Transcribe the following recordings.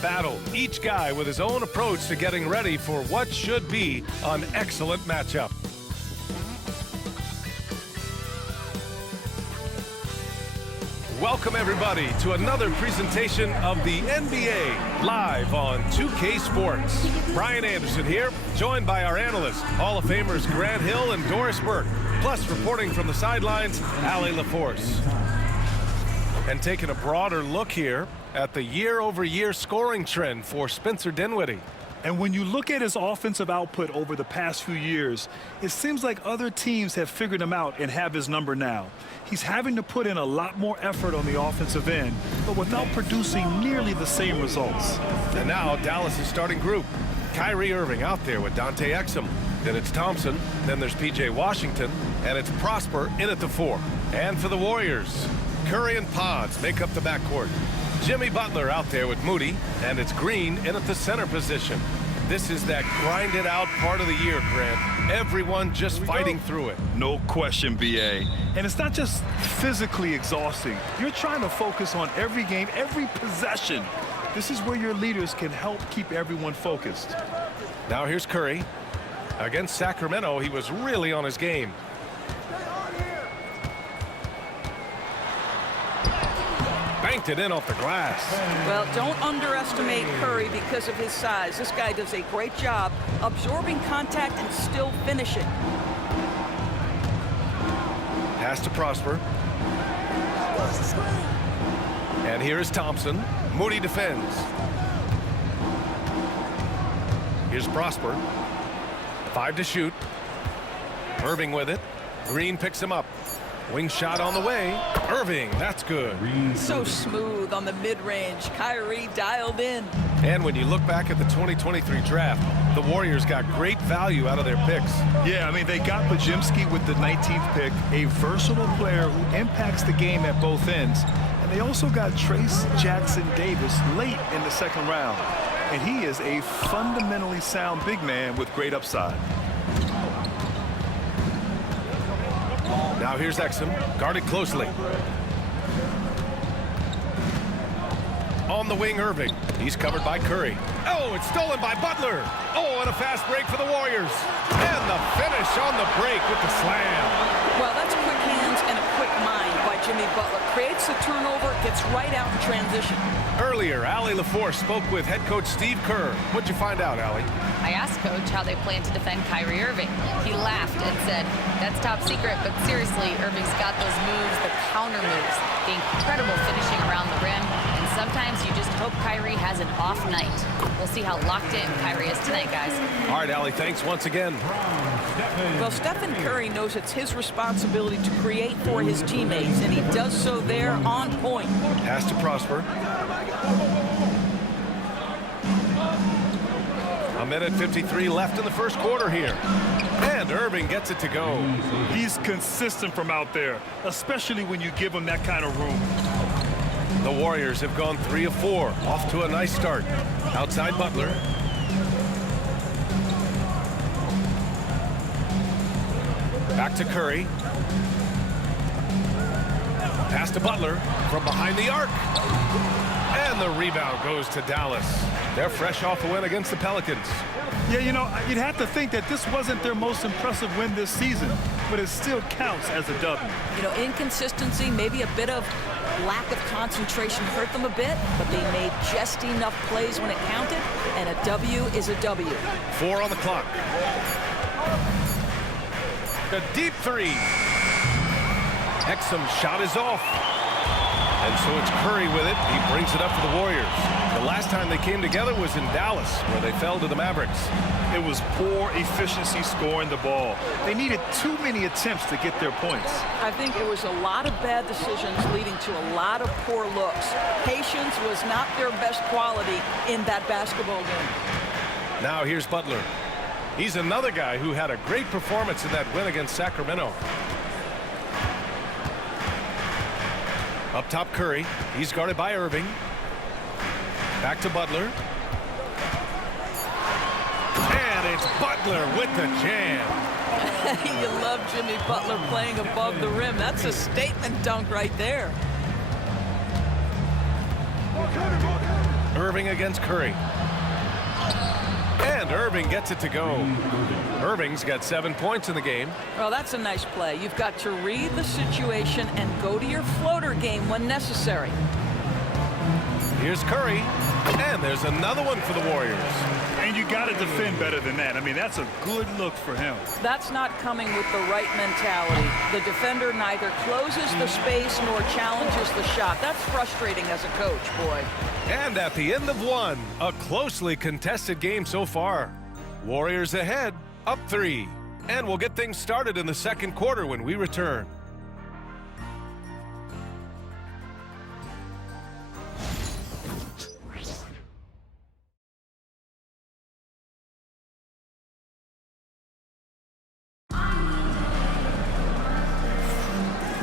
battle, each guy with his own approach to getting ready for what should be an excellent matchup. Welcome, everybody, to another presentation of the NBA live on 2K Sports. Brian Anderson here, joined by our analysts, Hall of Famers Grant Hill and Doris Burke, plus reporting from the sidelines, Allie LaForce. And taking a broader look here at the year-over-year scoring trend for Spencer Dinwiddie. And when you look at his offensive output over the past few years, it seems like other teams have figured him out and have his number now. He's having to put in a lot more effort on the offensive end, but without producing nearly the same results. And now Dallas' starting group. Kyrie Irving out there with Dante Exum. Then it's Thompson. Then there's P.J. Washington. And it's Prosper in at the 4. And for the Warriors, Curry and Pods make up the backcourt. Jimmy Butler out there with Moody. And it's Green in at the center position. This is that grind-it-out part of the year, Grant. Everyone just fighting through it. No question, B.A. And it's not just physically exhausting. You're trying to focus on every game, every possession. This is where your leaders can help keep everyone focused. Now here's Curry. Against Sacramento, he was really on his game. Banked it in off the glass. Well, don't underestimate Curry because of his size. This guy does a great job absorbing contact and still finishing. Pass to Prosper. And here is Thompson. Moody defends. Here's Prosper. 5 to shoot. Irving with it. Green picks him up. Wing shot on the way. Irving, that's good. So smooth on the mid-range. Kyrie dialed in. And when you look back at the 2023 draft, the Warriors got great value out of their picks. Yeah, I mean, they got Podziemski with the 19th pick, a versatile player who impacts the game at both ends. And they also got Trace Jackson-Davis late in the second round. And he is a fundamentally sound big man with great upside. Now here's Exum, guarded closely. On the wing, Irving. He's covered by Curry. Oh, it's stolen by Butler. Oh, and a fast break for the Warriors. And the finish on the break with the slam. Well, that's quick hands and a quick mind by Jimmy Butler. Creates the turnover, gets right out in transition. Earlier, Allie LaForce spoke with head coach Steve Kerr. What'd you find out, Allie? I asked Coach how they plan to defend Kyrie Irving. He laughed and said, "That's top secret, but seriously, Irving's got those moves, the counter moves, the incredible finishing around the rim, and sometimes you just hope Kyrie has an off night." We'll see how locked in Kyrie is tonight, guys. All right, Allie, thanks once again. Well, Stephen Curry knows it's his responsibility to create for his teammates, and he does so there on point. Pass to Prosper. A minute 53 left in the first quarter here. And Irving gets it to go. He's consistent from out there, especially when you give him that kind of room. The Warriors have gone 3 of 4, off to a nice start. Outside Butler. Back to Curry. Pass to Butler from behind the arc. And the rebound goes to Dallas. They're fresh off a win against the Pelicans. Yeah, you know, you'd have to think that this wasn't their most impressive win this season, but it still counts as a W. You know, inconsistency, maybe a bit of lack of concentration hurt them a bit, but they made just enough plays when it counted, and a W is a W. 4 on the clock. The deep 3. Exum shot is off. And so it's Curry with it. He brings it up for the Warriors. The last time they came together was in Dallas, where they fell to the Mavericks. It was poor efficiency scoring the ball. They needed too many attempts to get their points. I think it was a lot of bad decisions leading to a lot of poor looks. Patience was not their best quality in that basketball game. Now here's Butler. He's another guy who had a great performance in that win against Sacramento. Up top, Curry. He's guarded by Irving. Back to Butler. And it's Butler with the jam. You love Jimmy Butler playing above the rim. That's a statement dunk right there. Irving against Curry. And Irving gets it to go. Irving's got 7 points in the game. Well, that's a nice play. You've got to read the situation and go to your floater game when necessary. Here's Curry. And there's another one for the Warriors. And you got to defend better than that. I mean, that's a good look for him. That's not coming with the right mentality. The defender neither closes the space nor challenges the shot. That's frustrating as a coach, boy. And at the end of one, a closely contested game so far. Warriors ahead, up 3. And we'll get things started in the second quarter when we return.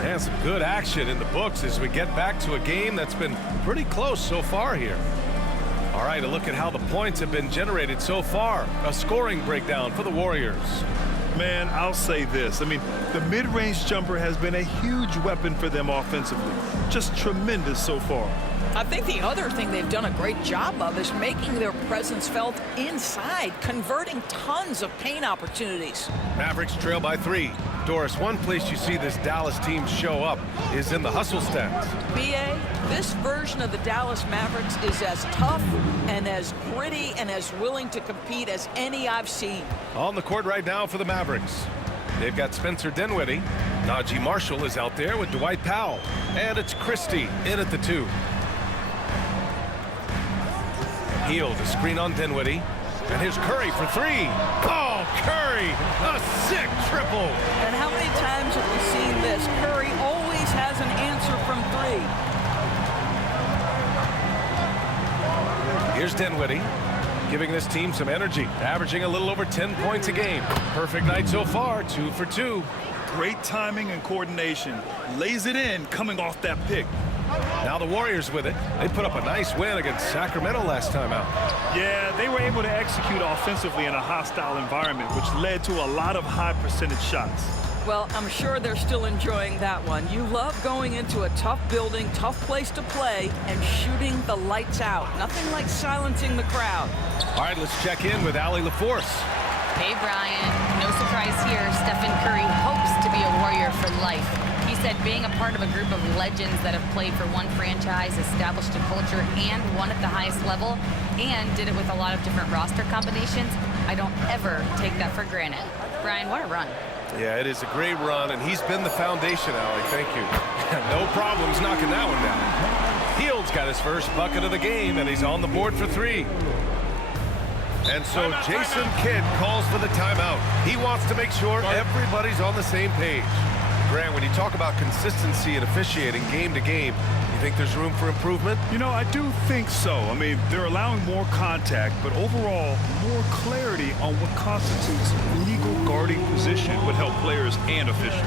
And some good action in the books as we get back to a game that's been pretty close so far here. All right, a look at how the points have been generated so far. A scoring breakdown for the Warriors. Man, I'll say this. I mean, the mid-range jumper has been a huge weapon for them offensively. Just tremendous so far. I think the other thing they've done a great job of is making their presence felt inside, converting tons of paint opportunities. Mavericks trail by 3. Doris, one place you see this Dallas team show up is in the hustle stats. B.A., this version of the Dallas Mavericks is as tough and as gritty and as willing to compete as any I've seen. On the court right now for the Mavericks. They've got Spencer Dinwiddie. Najee Marshall is out there with Dwight Powell. And it's Christie in at the 2. Heel to screen on Dinwiddie. And here's Curry for 3. Oh, Curry! A sick triple! And how many times have we seen this? Curry always has an answer from 3. Here's Dinwiddie, giving this team some energy, averaging a little over 10 points a game. Perfect night so far, 2 for 2. Great timing and coordination. Lays it in coming off that pick. Now the Warriors with it. They put up a nice win against Sacramento last time out. Yeah, they were able to execute offensively in a hostile environment, which led to a lot of high percentage shots. Well, I'm sure they're still enjoying that one. You love going into a tough building, tough place to play, and shooting the lights out. Nothing like silencing the crowd. All right, let's check in with Allie LaForce. Hey, Brian. No surprise here. Stephen Curry hopes to be a Warrior for life. He said being a part of a group of legends that have played for one franchise, established a culture, and won at the highest level, and did it with a lot of different roster combinations, I don't ever take that for granted. Brian, what a run. Yeah, it is a great run, and he's been the foundation, Allie. Thank you. No problems knocking that one down. Hield's got his first bucket of the game, and he's on the board for 3. And so Jason Kidd calls for the timeout. He wants to make sure everybody's on the same page. Grant, when you talk about consistency and officiating game to game, you think there's room for improvement? You know, I do think so. I mean, they're allowing more contact, but overall, more clarity on what constitutes legal guarding position would help players and officials.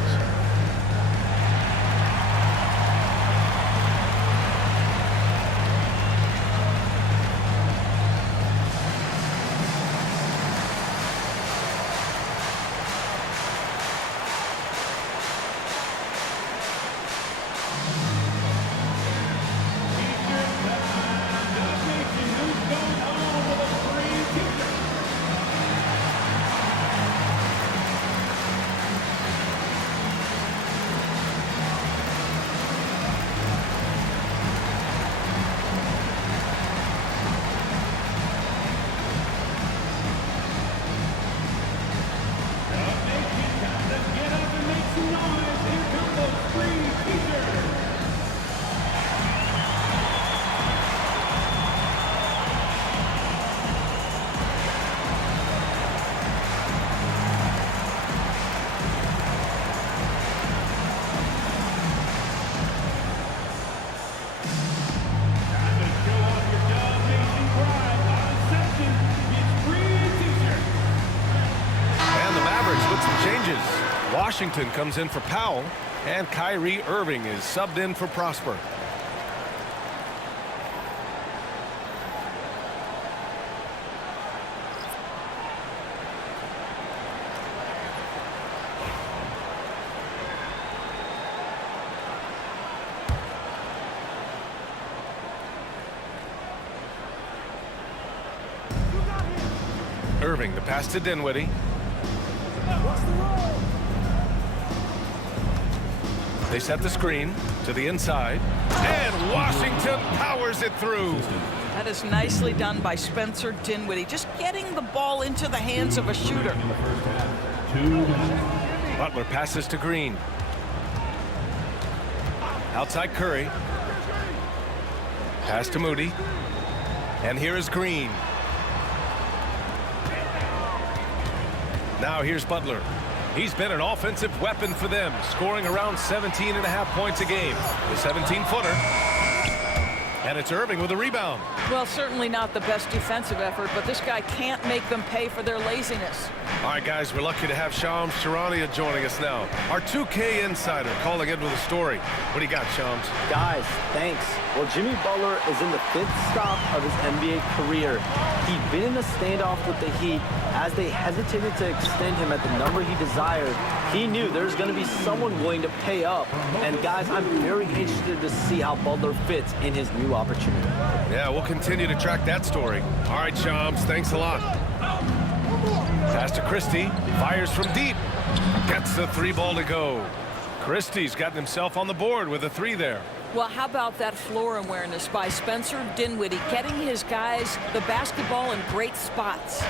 Washington comes in for Powell, and Kyrie Irving is subbed in for Prosper. Irving, the pass to Dinwiddie. They set the screen to the inside, and Washington powers it through. That is nicely done by Spencer Dinwiddie, just getting the ball into the hands of a shooter. Butler passes to Green. Outside Curry. Pass to Moody. And here is Green. Now here's Butler. He's been an offensive weapon for them, scoring around 17.5 points a game. The 17-footer. And it's Irving with a rebound. Well, certainly not the best defensive effort, but this guy can't make them pay for their laziness. All right, guys, we're lucky to have Shams Charania joining us now. Our 2K insider calling in with a story. What do you got, Shams? Guys, thanks. Well, Jimmy Butler is in the 5th stop of his NBA career. He'd been in a standoff with the Heat as they hesitated to extend him at the number he desired. He knew there's going to be someone willing to pay up. And guys, I'm very interested to see how Butler fits in his new opportunity. Yeah, we'll continue to track that story. All right, Shams, thanks a lot. Pass to Christie, fires from deep, gets the 3 ball to go. Christie's gotten himself on the board with a 3 there. Well, how about that floor awareness by Spencer Dinwiddie, getting his guys the basketball in great spots.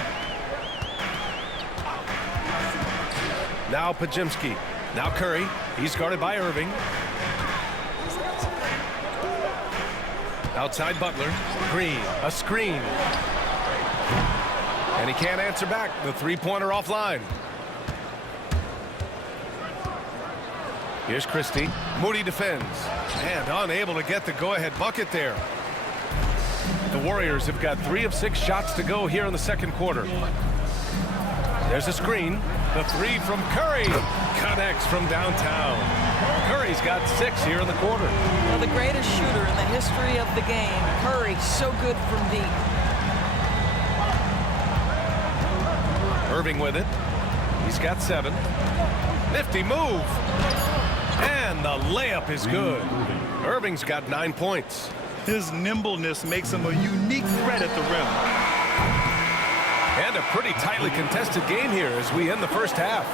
Now Pajimski, now Curry, he's guarded by Irving. Outside Butler, Green, a screen. And he can't answer back. The 3-pointer offline. Here's Christie. Moody defends. And unable to get the go-ahead bucket there. The Warriors have got 3 of 6 shots to go here in the second quarter. There's a screen. The 3 from Curry connects from downtown. Curry's got 6 here in the quarter. Well, the greatest shooter in the history of the game. Curry, so good from deep. Irving with it. He's got 7. Nifty move. And the layup is good. Irving's got 9 points. His nimbleness makes him a unique threat at the rim. And a pretty tightly contested game here as we end the first half.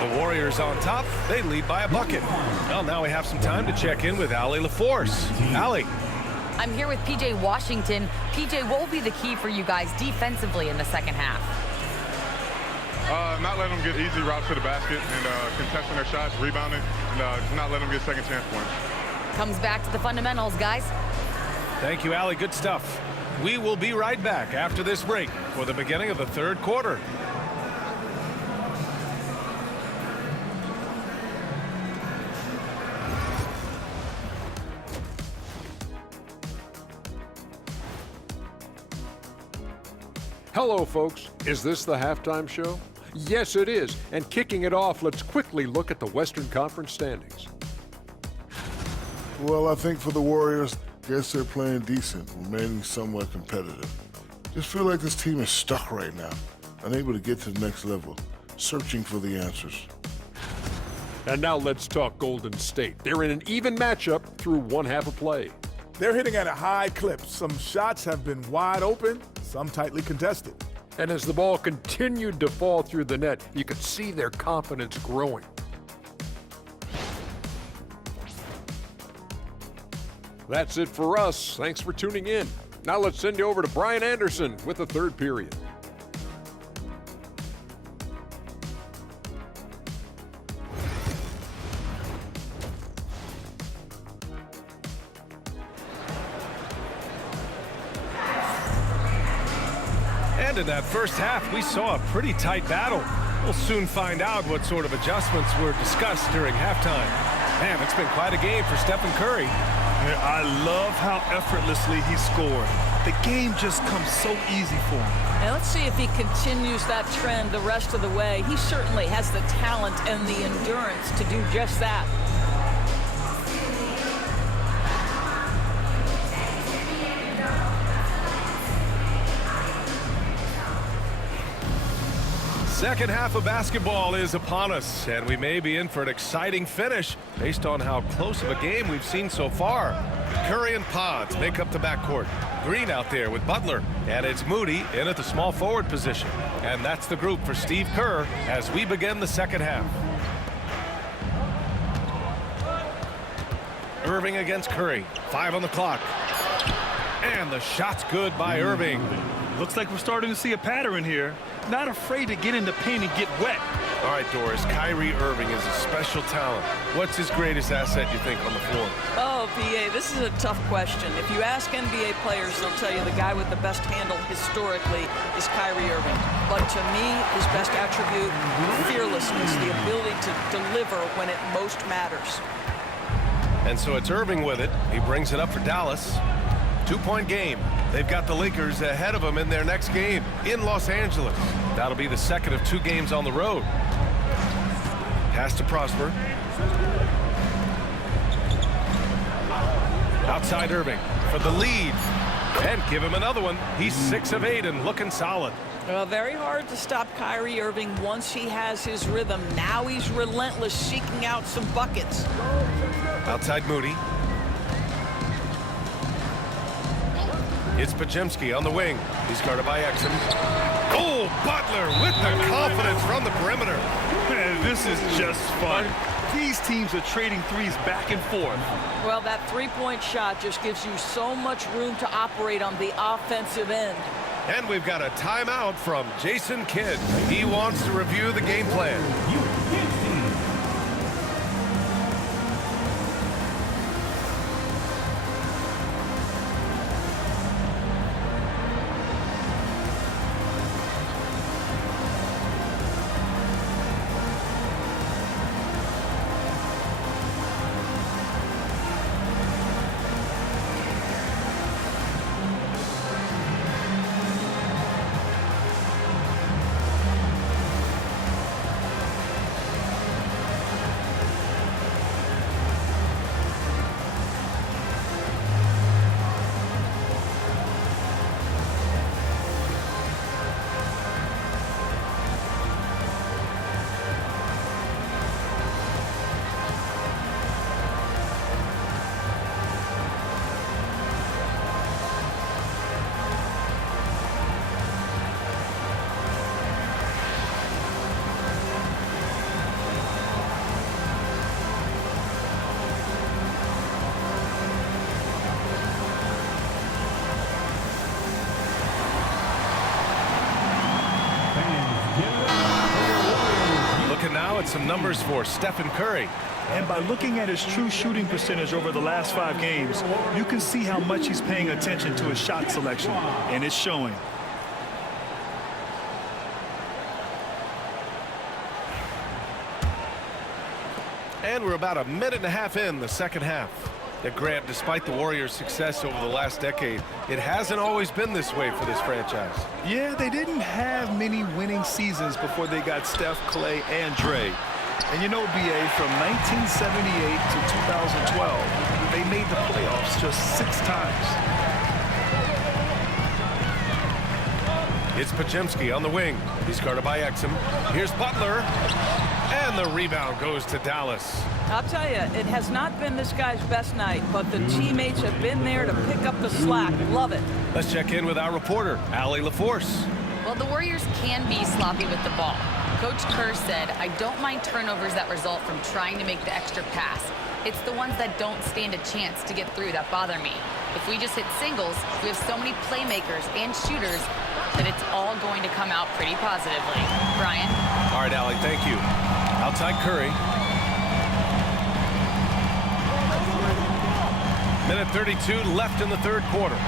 The Warriors on top. They lead by a bucket. Well, now we have some time to check in with Allie LaForce. Allie. I'm here with P.J. Washington. P.J., what will be the key for you guys defensively in the second half? Not letting them get easy routes to the basket and contesting their shots, rebounding, and just not letting them get second chance points. Comes back to the fundamentals, guys. Thank you, Allie. Good stuff. We will be right back after this break for the beginning of the third quarter. Hello, folks. Is this the halftime show? Yes, it is. And kicking it off, let's quickly look at the Western Conference standings. Well, I think for the Warriors, guess they're playing decent, remaining somewhat competitive. Just feel like this team is stuck right now, unable to get to the next level, searching for the answers. And now let's talk Golden State. They're in an even matchup through one half of play. They're hitting at a high clip. Some shots have been wide open, some tightly contested. And as the ball continued to fall through the net, you could see their confidence growing. That's it for us. Thanks for tuning in. Now let's send you over to Brian Anderson with the third period. And in that first half, we saw a pretty tight battle. We'll soon find out what sort of adjustments were discussed during halftime. Man, it's been quite a game for Stephen Curry. I love how effortlessly he scored. The game just comes so easy for him. And let's see if he continues that trend the rest of the way. He certainly has the talent and the endurance to do just that. Second half of basketball is upon us, and we may be in for an exciting finish based on how close of a game we've seen so far. Curry and Pods make up the backcourt. Green out there with Butler. And it's Moody in at the small forward position. And that's the group for Steve Kerr as we begin the second half. Irving against Curry. 5 on the clock. And the shot's good by Irving. Looks like we're starting to see a pattern here. Not afraid to get in the paint and get wet. All right, Doris, Kyrie Irving is a special talent. What's his greatest asset, you think, on the floor? Oh, PA, this is a tough question. If you ask NBA players, they'll tell you the guy with the best handle historically is Kyrie Irving. But to me, his best attribute, fearlessness, the ability to deliver when it most matters. And so it's Irving with it. He brings it up for Dallas. 2-point game. They've got the Lakers ahead of them in their next game in Los Angeles. That'll be the second of 2 games on the road. Pass to Prosper. Outside Irving for the lead. And give him another one. He's 6 of 8 and looking solid. Well, very hard to stop Kyrie Irving once he has his rhythm. Now he's relentless, seeking out some buckets. Outside Moody. It's Pajemski on the wing. He's guarded by Exum. Oh, Butler with the confidence from the perimeter. Man, this is just fun. These teams are trading threes back and forth. Well, that three-point shot just gives you so much room to operate on the offensive end. And we've got a timeout from Jason Kidd. He wants to review the game plan. Now it's some numbers for Stephen Curry. And by looking at his true shooting percentage over the last 5 games, you can see how much he's paying attention to his shot selection, and it's showing. And we're about a minute and a half in the second half. Now, Grant, despite the Warriors' success over the last decade, it hasn't always been this way for this franchise. Yeah, they didn't have many winning seasons before they got Steph, Clay, and Dre. And you know, BA, from 1978 to 2012, they made the playoffs just 6 times. It's Pajemski on the wing. He's guarded by Exum. Here's Butler. And the rebound goes to Dallas. I'll tell you, it has not been this guy's best night, but the teammates have been there to pick up the slack. Love it. Let's check in with our reporter, Allie LaForce. Well, the Warriors can be sloppy with the ball. Coach Kerr said, I don't mind turnovers that result from trying to make the extra pass. It's the ones that don't stand a chance to get through that bother me. If we just hit singles, we have so many playmakers and shooters that it's all going to come out pretty positively. Brian? All right, Allie, thank you. Outside Curry. Minute 32 left in the third quarter.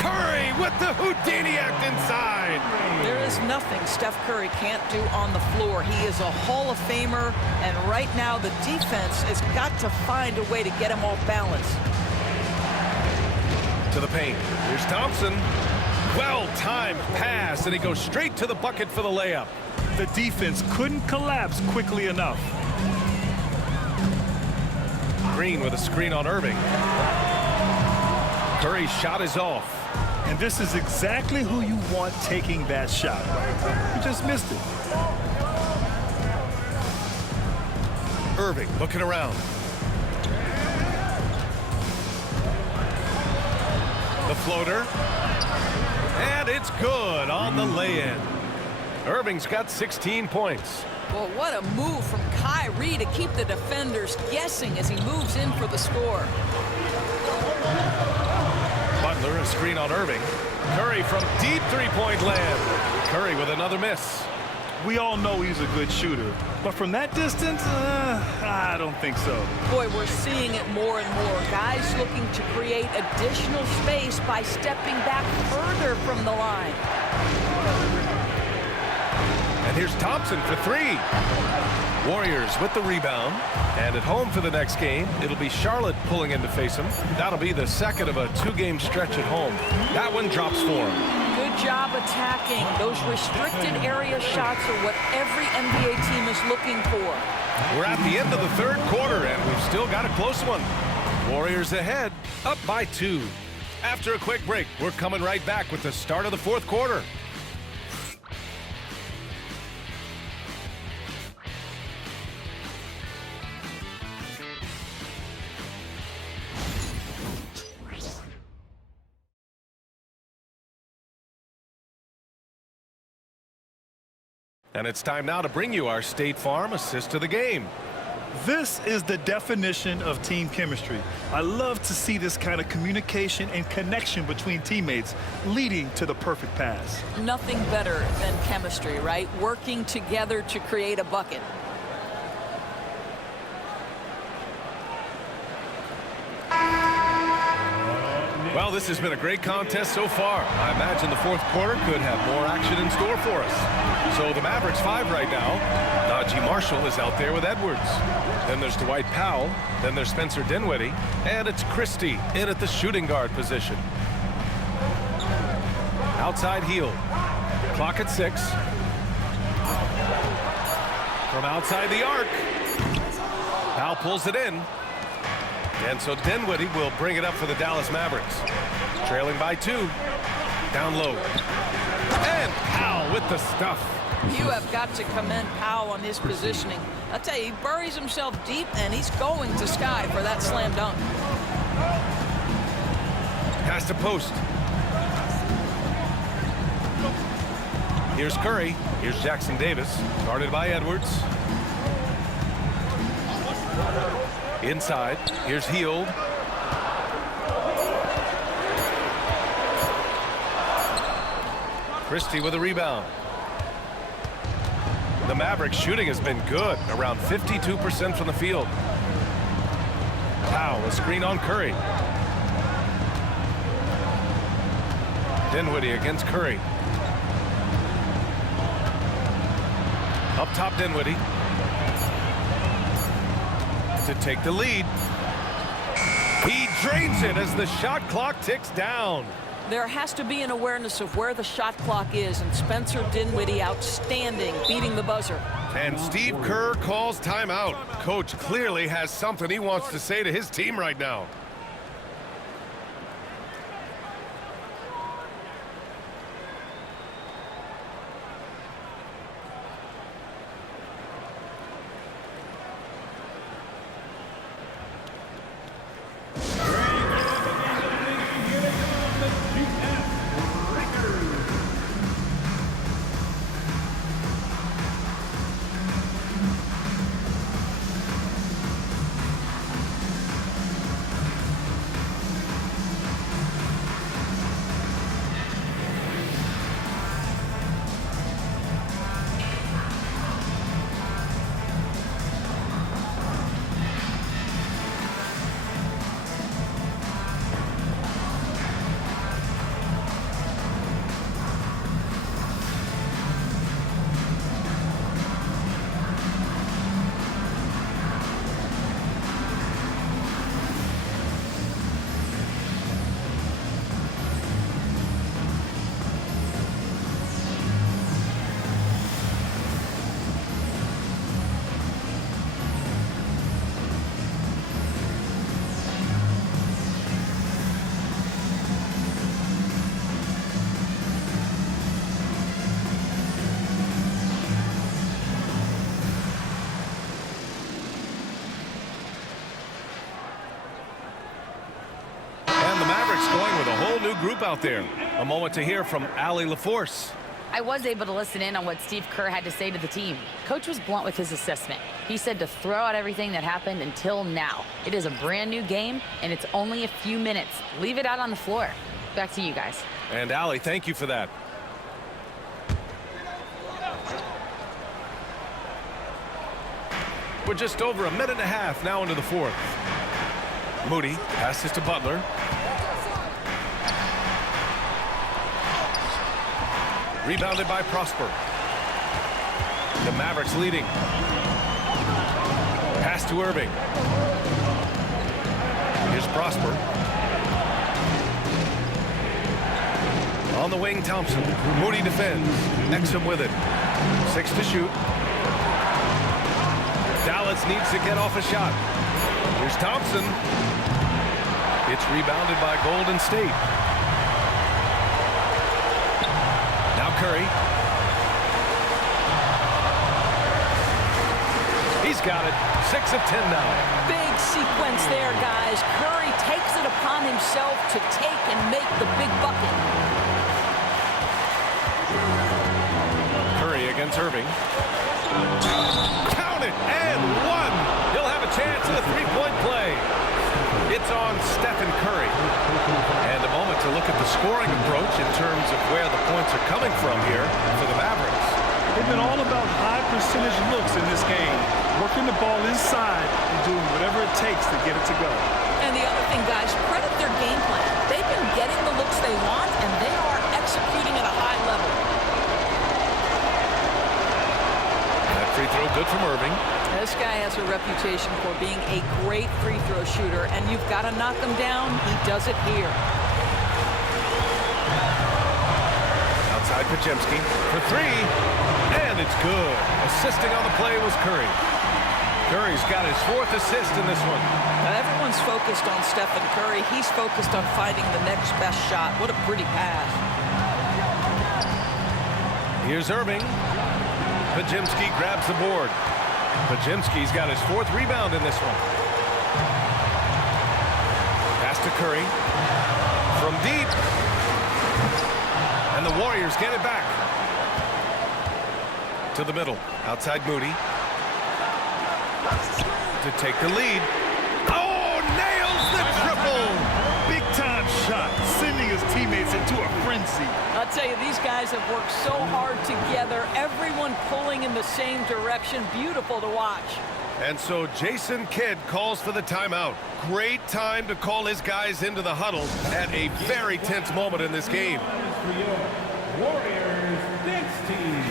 Curry with the Houdini act inside. There is nothing Steph Curry can't do on the floor. He is a Hall of Famer, and right now the defense has got to find a way to get him off balance. To the paint. Here's Thompson. Well-timed pass, and he goes straight to the bucket for the layup. The defense couldn't collapse quickly enough. Green with a screen on Irving. Curry's shot is off. And this is exactly who you want taking that shot. You just missed it. Irving looking around. The floater. And it's good on the lay-in. Irving's got 16 points. Well, what a move from Kyrie to keep the defenders guessing as he moves in for the score. Butler, a screen on Irving. Curry from deep three-point land. Curry with another miss. We all know he's a good shooter, but from that distance, I don't think so. Boy, we're seeing it more and more. Guys looking to create additional space by stepping back further from the line. And here's Thompson for three. Warriors with the rebound. And at home for the next game, it'll be Charlotte pulling in to face them. That'll be the second of a two-game stretch at home. That one drops for them. Good job attacking. Those restricted area shots are what every NBA team is looking for. We're at the end of the third quarter, and we've still got a close one. Warriors ahead, up by 2. After a quick break, we're coming right back with the start of the fourth quarter. And it's time now to bring you our State Farm assist of the game. This is the definition of team chemistry. I love to see this kind of communication and connection between teammates leading to the perfect pass. Nothing better than chemistry, right? Working together to create a bucket. Well, this has been a great contest so far. I imagine the fourth quarter could have more action in store for us. So the Mavericks 5 right now. Najee Marshall is out there with Edwards. Then there's Dwight Powell. Then there's Spencer Dinwiddie. And it's Christie in at the shooting guard position. Outside heel. Clock at 6. From outside the arc. Powell pulls it in. And so Dinwiddie will bring it up for the Dallas Mavericks. Trailing by 2. Down low. And Powell with the stuff. You have got to commend Powell on his positioning. I'll tell you, he buries himself deep, and he's going to sky for that slam dunk. Pass to post. Here's Curry. Here's Jackson Davis. Guarded by Edwards. Inside. Here's Hield. Christie with a rebound. The Mavericks shooting has been good, around 52% from the field. Powell, a screen on Curry. Dinwiddie against Curry. Up top, Dinwiddie. To take the lead. He drains it as the shot clock ticks down. There has to be an awareness of where the shot clock is, and Spencer Dinwiddie outstanding, beating the buzzer. And Steve Kerr calls timeout. Coach clearly has something he wants to say to his team right now. new group out there. A moment to hear from Allie LaForce. I was able to listen in on what Steve Kerr had to say to the team. Coach was blunt with his assessment. He said to throw out everything that happened until now. It is a brand new game, and it's only a few minutes. Leave it out on the floor. Back to you guys. And Allie, thank you for that. We're just over a minute and a half now into the fourth. Moody passes to Butler. Rebounded by Prosper. The Mavericks leading. Pass to Irving. Here's Prosper. On the wing, Thompson. Moody defends. Exum with it. 6 to shoot. Dallas needs to get off a shot. Here's Thompson. It's rebounded by Golden State. Now Curry. He's got it. 6 of 10 now. Big sequence there, guys. Curry takes it upon himself to take and make the big bucket. Curry against Irving. Count it, and one. He'll have a chance at a three-point play. It's on Stephen Curry. And a moment to look at the scoring approach in terms of where the points are coming from here for the Mavericks. They've been all about high percentage looks in this game, working the ball inside and doing whatever it takes to get it to go. And the other thing, guys, credit their game plan. They've been getting the looks they want, and they are executing at a high level. That free throw good from Irving. This guy has a reputation for being a great free throw shooter, and you've got to knock him down. He does it here. Outside Pajemski for three, and it's good. Assisting on the play was Curry. Curry's got his 4th assist in this one. Now everyone's focused on Stephen Curry. He's focused on finding the next best shot. What a pretty pass. Here's Irving. Pajemski grabs the board. Pajemski's got his 4th rebound in this one. Pass to Curry. From deep. And the Warriors get it back. To the middle. Outside Moody. To take the lead. Oh, nails the triple! Big time shot, sending his teammates into a frenzy. I'll tell you, these guys have worked so hard together. Everyone pulling in the same direction. Beautiful to watch. And so Jason Kidd calls for the timeout. Great time to call his guys into the huddle at a very tense moment in this game. Warriors next team.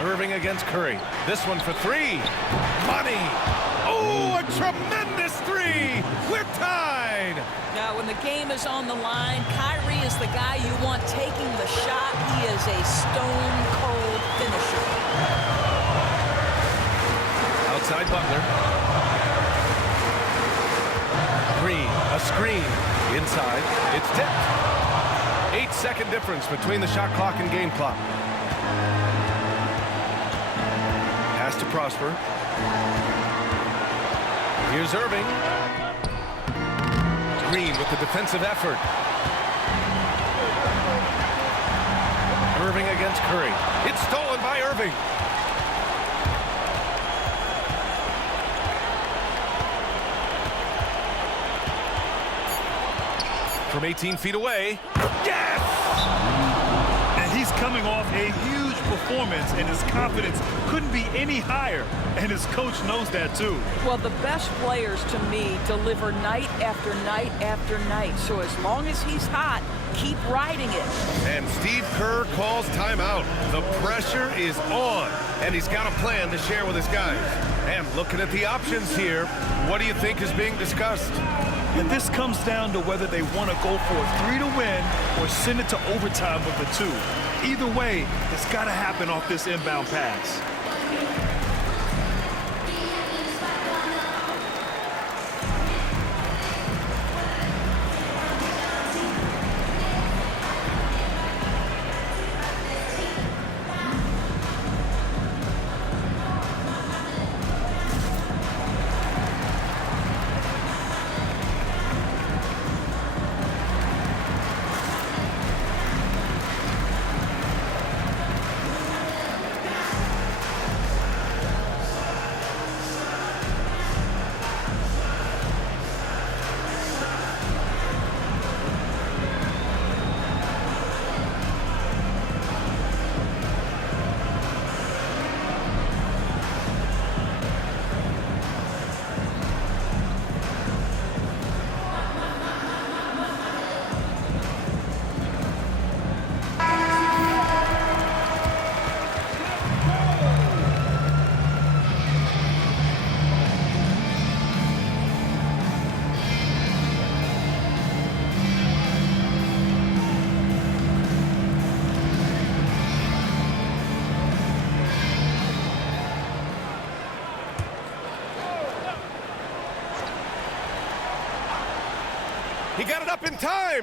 Irving against Curry. This one for three. Money. Oh, a tremendous three. We're tied. Now, when the game is on the line, Kyrie is the guy you want taking the shot. He is a stone-cold finisher. Outside Butler. screen. Inside. It's tipped. 8-second difference between the shot clock and game clock. Pass to Prosper. Here's Irving. Green with the defensive effort. Irving against Curry. It's stolen by Irving. From 18 feet away. Yes! And he's coming off a huge performance, and his confidence couldn't be any higher. And his coach knows that too. Well, the best players to me deliver night after night after night. So as long as he's hot, keep riding it. And Steve Kerr calls timeout. The pressure is on, and he's got a plan to share with his guys. And looking at the options here, what do you think is being discussed? And this comes down to whether they want to go for a 3 to win or send it to overtime with a 2. Either way, it's got to happen off this inbound pass. He got it up in time.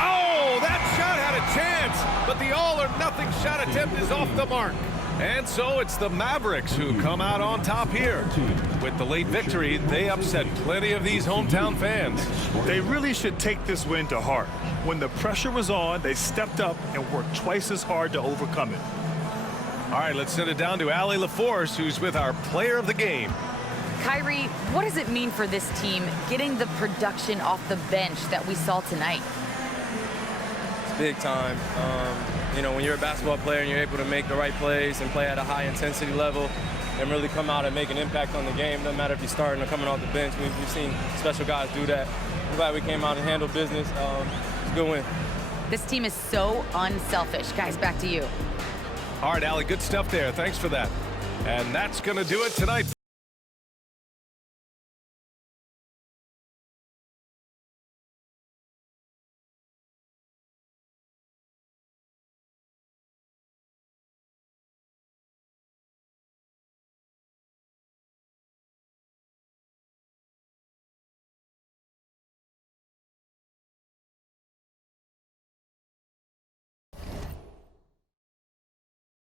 Oh, that shot had a chance, but the all-or-nothing shot attempt is off the mark. And so it's the Mavericks who come out on top here. With the late victory, they upset plenty of these hometown fans. They really should take this win to heart. When the pressure was on, they stepped up and worked twice as hard to overcome it. All right, let's send it down to Allie LaForce, who's with our player of the game. Kyrie, what does it mean for this team getting the production off the bench that we saw tonight? It's big time. You know, when you're a basketball player and you're able to make the right plays and play at a high intensity level and really come out and make an impact on the game, doesn't matter if you're starting or coming off the bench. We've seen special guys do that. I'm glad we came out and handled business. It's a good win. This team is so unselfish. Guys, back to you. All right, Allie, good stuff there. Thanks for that. And that's going to do it tonight.